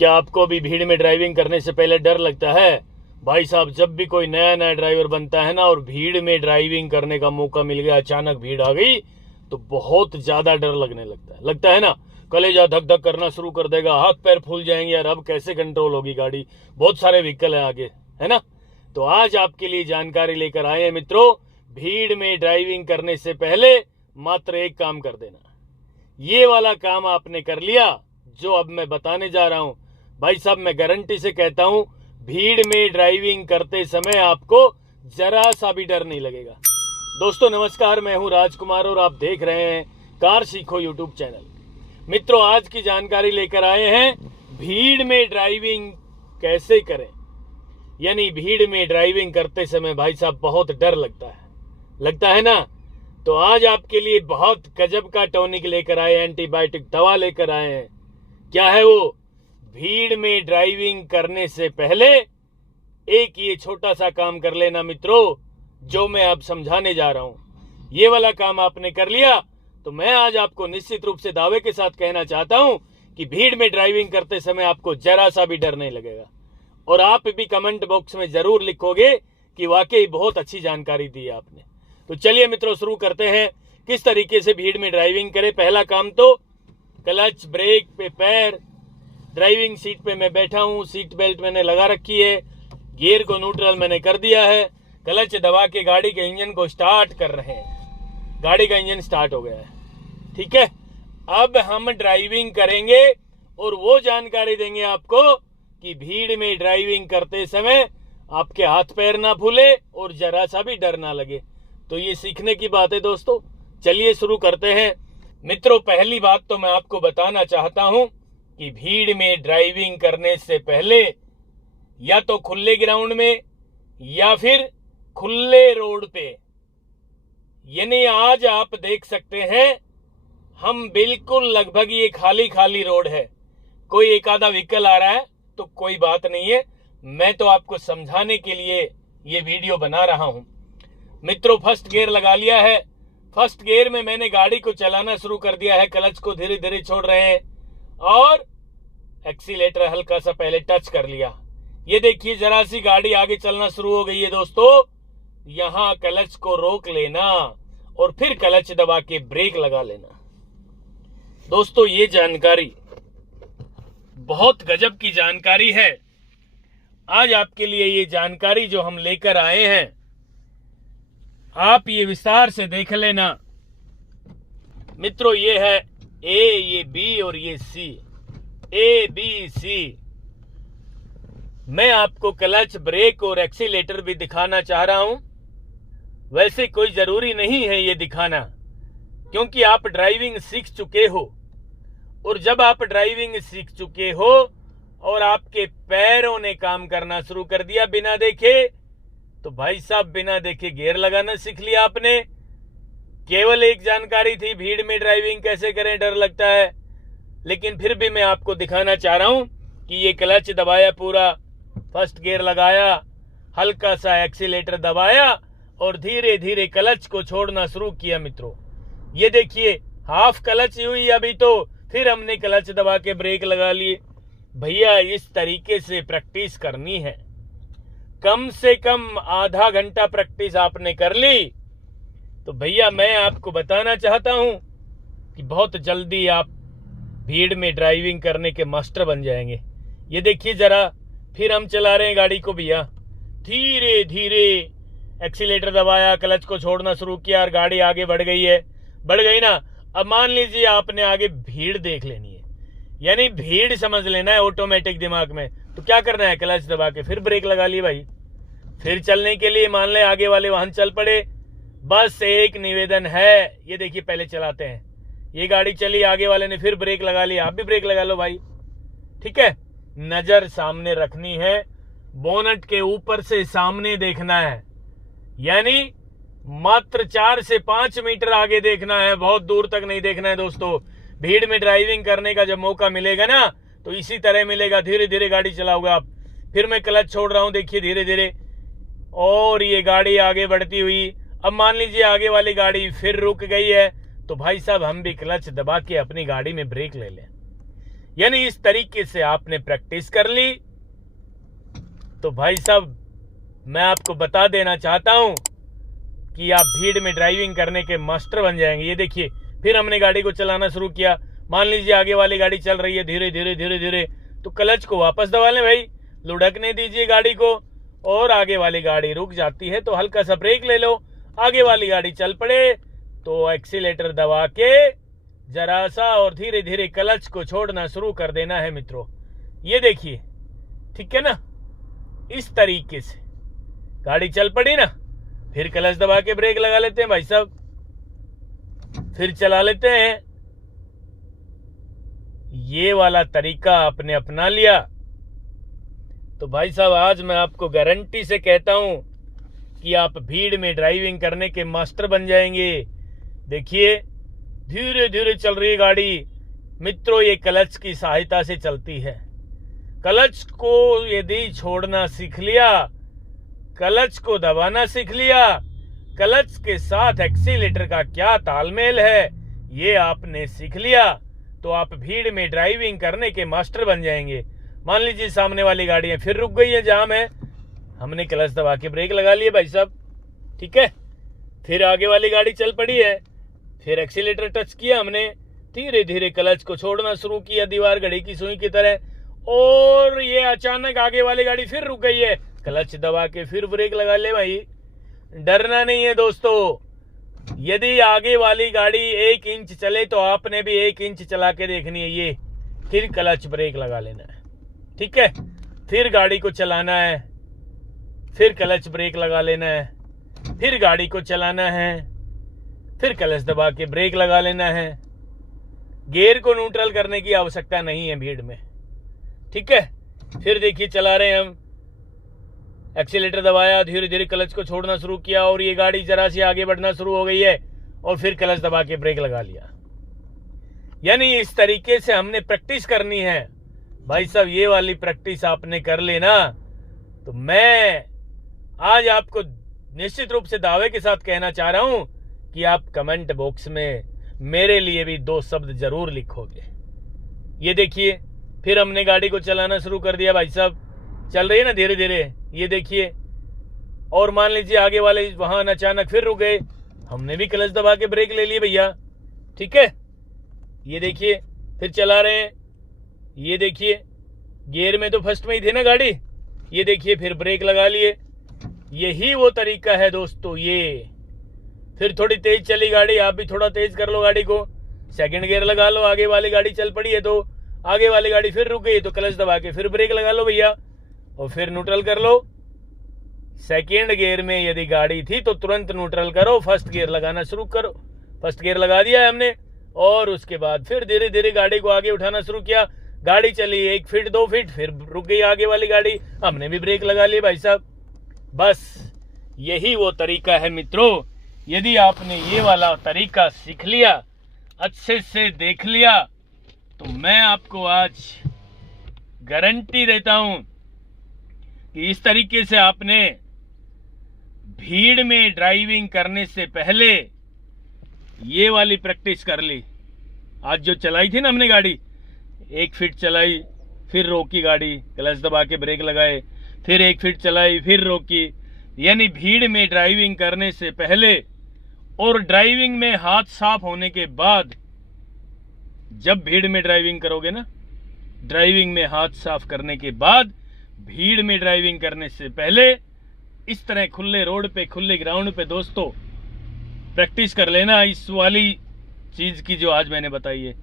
क्या आपको भी भीड़ में ड्राइविंग करने से पहले डर लगता है? भाई साहब, जब भी कोई नया नया ड्राइवर बनता है ना और भीड़ में ड्राइविंग करने का मौका मिल गया, अचानक भीड़ आ गई तो बहुत ज्यादा डर लगने लगता है ना। कलेजा धक धक करना शुरू कर देगा, हाथ पैर फूल जाएंगे, यार अब कैसे कंट्रोल होगी गाड़ी, बहुत सारे व्हीकल है आगे, है ना। तो आज आपके लिए जानकारी लेकर आए हैं मित्रों, भीड़ में ड्राइविंग करने से पहले मात्र एक काम कर देना। ये वाला काम आपने कर लिया जो अब मैं बताने जा रहा हूं, भाई साहब मैं गारंटी से कहता हूं, भीड़ में ड्राइविंग करते समय आपको जरा सा भी डर नहीं लगेगा। दोस्तों नमस्कार, मैं हूं राजकुमार और आप देख रहे हैं कार सीखो यूट्यूब चैनल। मित्रों, आज की जानकारी लेकर आए हैं भीड़ में ड्राइविंग कैसे करें। यानी भीड़ में ड्राइविंग करते समय भाई साहब बहुत डर लगता है ना। तो आज आपके लिए बहुत गजब का टॉनिक लेकर आए, एंटीबायोटिक दवा लेकर आए हैं। क्या है वो? भीड़ में ड्राइविंग करने से पहले एक ये छोटा सा काम कर लेना मित्रों, जो मैं अब समझाने जा रहा हूं। ये वाला काम आपने कर लिया तो मैं आज आपको निश्चित रूप से दावे के साथ कहना चाहता हूं कि भीड़ में ड्राइविंग करते समय आपको जरा सा भी डर नहीं लगेगा। और आप भी कमेंट बॉक्स में जरूर लिखोगे कि वाकई बहुत अच्छी जानकारी दी है आपने। तो चलिए मित्रों शुरू करते हैं, किस तरीके से भीड़ में ड्राइविंग करें। पहला काम तो क्लच ब्रेक पे पैर, ड्राइविंग सीट पे मैं बैठा हूं, सीट बेल्ट मैंने लगा रखी है, गियर को न्यूट्रल मैंने कर दिया है, क्लच दबा के गाड़ी के इंजन को स्टार्ट कर रहे हैं। गाड़ी का इंजन स्टार्ट हो गया है, ठीक है। अब हम ड्राइविंग करेंगे और वो जानकारी देंगे आपको कि भीड़ में ड्राइविंग करते समय आपके हाथ पैर ना फूले और जरा सा भी डर ना लगे। तो ये सीखने की बात है दोस्तों। चलिए शुरू करते हैं मित्रों। पहली बात तो मैं आपको बताना चाहता हूं कि भीड़ में ड्राइविंग करने से पहले या तो खुले ग्राउंड में या फिर खुले रोड पे, यानी आज आप देख सकते हैं हम बिल्कुल लगभग ये खाली रोड है, कोई एक आधा व्हीकल आ रहा है तो कोई बात नहीं है, मैं तो आपको समझाने के लिए ये वीडियो बना रहा हूं। मित्रों फर्स्ट गियर लगा लिया है, फर्स्ट गियर में मैंने गाड़ी को चलाना शुरू कर दिया है, क्लच को धीरे धीरे छोड़ रहे हैं और एक्सीलेटर हल्का सा पहले टच कर लिया। ये देखिए जरा सी गाड़ी आगे चलना शुरू हो गई है दोस्तों। यहां क्लच को रोक लेना और फिर क्लच दबा के ब्रेक लगा लेना। दोस्तों ये जानकारी बहुत गजब की जानकारी है। आज आपके लिए ये जानकारी जो हम लेकर आए हैं, आप ये विस्तार से देख लेना मित्रों। ये है ए, ये बी और ये सी, ए बी सी। मैं आपको क्लच ब्रेक और एक्सीलेटर भी दिखाना चाह रहा हूं। वैसे कोई जरूरी नहीं है ये दिखाना, क्योंकि आप ड्राइविंग सीख चुके हो, और जब आप ड्राइविंग सीख चुके हो और आपके पैरों ने काम करना शुरू कर दिया बिना देखे, तो भाई साहब बिना देखे गियर लगाना सीख लिया आपने। केवल एक जानकारी थी भीड़ में ड्राइविंग कैसे करें, डर लगता है, लेकिन फिर भी मैं आपको दिखाना चाह रहा हूं कि ये क्लच दबाया, पूरा फर्स्ट गियर लगाया, हल्का सा एक्सीलेटर दबाया और धीरे धीरे क्लच को छोड़ना शुरू किया मित्रों। ये देखिए हाफ क्लच हुई अभी तो, फिर हमने क्लच दबा के ब्रेक लगा लिए। भैया इस तरीके से प्रैक्टिस करनी है, कम से कम आधा घंटा प्रैक्टिस आपने कर ली तो भैया मैं आपको बताना चाहता हूं कि बहुत जल्दी आप भीड़ में ड्राइविंग करने के मास्टर बन जाएंगे। ये देखिए जरा, फिर हम चला रहे हैं गाड़ी को भैया, धीरे धीरे एक्सीलेटर दबाया, क्लच को छोड़ना शुरू किया और गाड़ी आगे बढ़ गई है, बढ़ गई ना। अब मान लीजिए आपने आगे भीड़ देख लेनी है, यानी भीड़ समझ लेना है ऑटोमेटिक दिमाग में, तो क्या करना है, क्लच दबा के फिर ब्रेक लगा ली भाई। फिर चलने के लिए मान ले आगे वाले वाहन चल पड़े। बस एक निवेदन है, ये देखिए पहले चलाते हैं, ये गाड़ी चली, आगे वाले ने फिर ब्रेक लगा लिया, आप भी ब्रेक लगा लो भाई, ठीक है। नजर सामने रखनी है, बोनट के ऊपर से सामने देखना है, यानी मात्र 4 से 5 मीटर आगे देखना है, बहुत दूर तक नहीं देखना है दोस्तों। भीड़ में ड्राइविंग करने का जब मौका मिलेगा ना तो इसी तरह मिलेगा, धीरे धीरे गाड़ी चलाओगे आप। फिर मैं क्लच छोड़ रहा हूं, देखिए धीरे धीरे, और ये गाड़ी आगे बढ़ती हुई। अब मान लीजिए आगे वाली गाड़ी फिर रुक गई है, तो भाई साहब हम भी क्लच दबा के अपनी गाड़ी में ब्रेक ले लें। यानी इस तरीके से आपने प्रैक्टिस कर ली तो भाई साहब मैं आपको बता देना चाहता हूं कि आप भीड़ में ड्राइविंग करने के मास्टर बन जाएंगे। ये देखिए, फिर हमने गाड़ी को चलाना शुरू किया। मान लीजिए आगे वाली गाड़ी चल रही है धीरे धीरे धीरे धीरे, तो क्लच को वापस दबा लें भाई, लुढ़कने दीजिए गाड़ी को, और आगे वाली गाड़ी रुक जाती है तो हल्का सा ब्रेक ले लो। आगे वाली गाड़ी चल पड़े तो एक्सीलेटर दबा के जरा सा और धीरे धीरे क्लच को छोड़ना शुरू कर देना है मित्रों। ये देखिए, ठीक है ना, इस तरीके से गाड़ी चल पड़ी ना, फिर क्लच दबा के ब्रेक लगा लेते हैं भाई साहब, फिर चला लेते हैं। ये वाला तरीका आपने अपना लिया तो भाई साहब आज मैं आपको गारंटी से कहता हूं कि आप भीड़ में ड्राइविंग करने के मास्टर बन जाएंगे। देखिए धीरे धीरे चल रही गाड़ी मित्रों, ये क्लच की सहायता से चलती है। क्लच को यदि छोड़ना सीख लिया, क्लच को दबाना सीख लिया, क्लच के साथ एक्सीलेटर का क्या तालमेल है ये आपने सीख लिया तो आप भीड़ में ड्राइविंग करने के मास्टर बन जाएंगे। मान लीजिए सामने वाली गाड़ियां फिर रुक गई है, जाम है, हमने क्लच दबा के ब्रेक लगा लिए भाई साहब, ठीक है। फिर आगे वाली गाड़ी चल पड़ी है, फिर एक्सीलेटर टच किया हमने, धीरे धीरे क्लच को छोड़ना शुरू किया दीवार घड़ी की सुई की तरह, और ये अचानक आगे वाली गाड़ी फिर रुक गई है, क्लच दबा के फिर ब्रेक लगा ले भाई। डरना नहीं है दोस्तों, यदि आगे वाली गाड़ी 1 इंच चले तो आपने भी 1 इंच चला के देखनी है, ये फिर क्लच ब्रेक लगा लेना है, ठीक है। फिर गाड़ी को चलाना है, फिर क्लच ब्रेक लगा लेना है, फिर गाड़ी को चलाना है, फिर क्लच दबा के ब्रेक लगा लेना है। गियर को न्यूट्रल करने की आवश्यकता नहीं है भीड़ में, ठीक है। फिर देखिए चला रहे हैं हम, एक्सीलेटर दबाया, धीरे धीरे क्लच को छोड़ना शुरू किया और ये गाड़ी जरा सी आगे बढ़ना शुरू हो गई है और फिर क्लच दबा के ब्रेक लगा लिया। यानी इस तरीके से हमने प्रैक्टिस करनी है भाई साहब। ये वाली प्रैक्टिस आपने कर लेना तो मैं आज आपको निश्चित रूप से दावे के साथ कहना चाह रहा हूं कि आप कमेंट बॉक्स में मेरे लिए भी 2 शब्द जरूर लिखोगे। ये देखिए फिर हमने गाड़ी को चलाना शुरू कर दिया भाई साहब, चल रही है ना धीरे धीरे, ये देखिए। और मान लीजिए आगे वाले वाहन अचानक फिर रुक गए, हमने भी क्लच दबा के ब्रेक ले लिए भैया, ठीक है। ये देखिए फिर चला रहे हैं, ये देखिए गियर में तो फर्स्ट में ही थी ना गाड़ी, ये देखिए फिर ब्रेक लगा लिए। यही वो तरीका है दोस्तों ये। फिर थोड़ी तेज चली गाड़ी, आप भी थोड़ा तेज कर लो गाड़ी को, सेकंड गियर लगा लो, आगे वाली गाड़ी चल पड़ी है तो आगे वाली गाड़ी फिर रुक गई तो क्लच दबा के फिर ब्रेक लगा लो भैया और फिर न्यूट्रल कर लो। सेकंड गियर में यदि गाड़ी थी तो तुरंत न्यूट्रल करो, फर्स्ट गियर लगाना शुरू करो। फर्स्ट गियर लगा दिया है हमने और उसके बाद फिर धीरे धीरे गाड़ी को आगे उठाना शुरू किया। गाड़ी चली 1 फीट 2 फीट, फिर रुक गई आगे वाली गाड़ी, हमने भी ब्रेक लगा लिए भाई साहब। बस यही वो तरीका है मित्रों। यदि आपने ये वाला तरीका सीख लिया, अच्छे से देख लिया, तो मैं आपको आज गारंटी देता हूं कि इस तरीके से आपने भीड़ में ड्राइविंग करने से पहले ये वाली प्रैक्टिस कर ली। आज जो चलाई थी ना हमने गाड़ी, 1 फीट चलाई, फिर रोकी गाड़ी, क्लच दबा के ब्रेक लगाए, फिर 1 फीट चलाई, फिर रोकी। यानी भीड़ में ड्राइविंग करने से पहले और ड्राइविंग में हाथ साफ होने के बाद, जब भीड़ में ड्राइविंग करोगे ना, ड्राइविंग में हाथ साफ करने के बाद, भीड़ में ड्राइविंग करने से पहले इस तरह खुले रोड पे, खुले ग्राउंड पे दोस्तों प्रैक्टिस कर लेना इस वाली चीज की जो आज मैंने बताई है।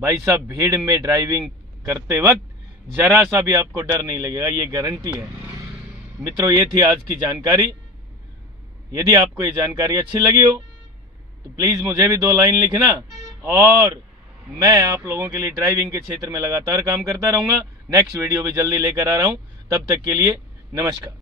भाई साहब भीड़ में ड्राइविंग करते वक्त जरा सा भी आपको डर नहीं लगेगा, ये गारंटी है मित्रों। ये थी आज की जानकारी। यदि आपको ये जानकारी अच्छी लगी हो तो प्लीज मुझे भी 2 लाइन लिखना, और मैं आप लोगों के लिए ड्राइविंग के क्षेत्र में लगातार काम करता रहूंगा। नेक्स्ट वीडियो भी जल्दी लेकर आ रहा हूं, तब तक के लिए नमस्कार।